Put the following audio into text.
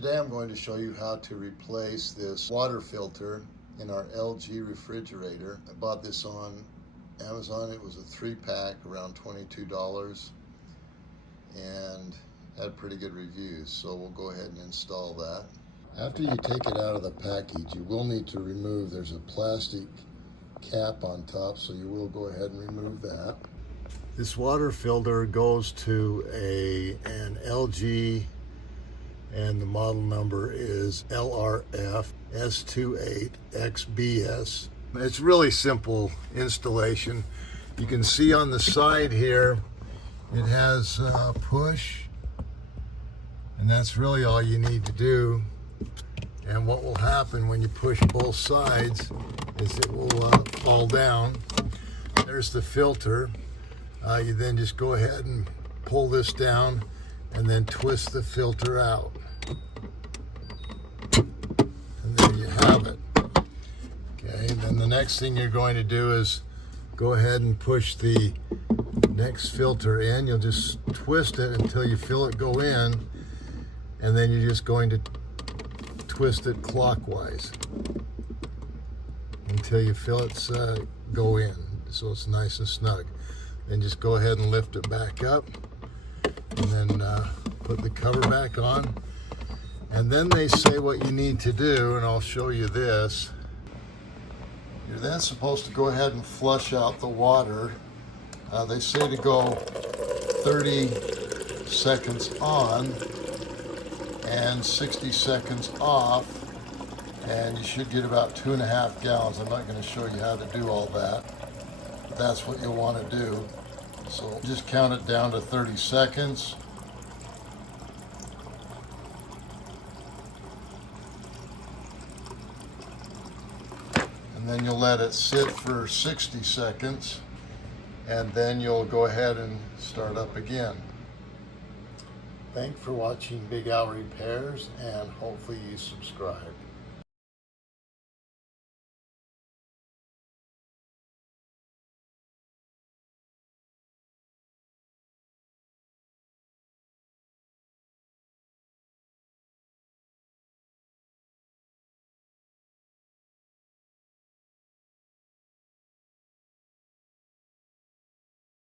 Today I'm going to show you how to replace this water filter in our LG refrigerator. I bought this on Amazon. It was a 3-pack, around $22, and had pretty good reviews, so we'll go ahead and install that. After you take it out of the package, you will need to remove, there's a plastic cap on top, so you will go ahead and remove that. This water filter goes to an LG, and the model number is LRF S28XBS. It's really simple installation. You can see on the side here, it has push, and that's really all you need to do. And what will happen when you push both sides is it will fall down. There's the filter. You then just go ahead and pull this down and then twist the filter out. And there you have it. Okay, then the next thing you're going to do is go ahead and push the next filter in. You'll just twist it until you feel it go in, and then you're just going to twist it clockwise until you feel it's go in, so it's nice and snug. Then just go ahead and lift it back up, and then put the cover back on. And then they say what you need to do, and I'll show you this. You're then supposed to go ahead and flush out the water. They say to go 30 seconds on and 60 seconds off, and you should get about 2.5 gallons. I'm not going to show you how to do all that, but that's what you'll want to do. So just count it down to 30 seconds. And then you'll let it sit for 60 seconds, and then you'll go ahead and start up again. Thanks for watching Big Al Repairs, and hopefully you subscribe.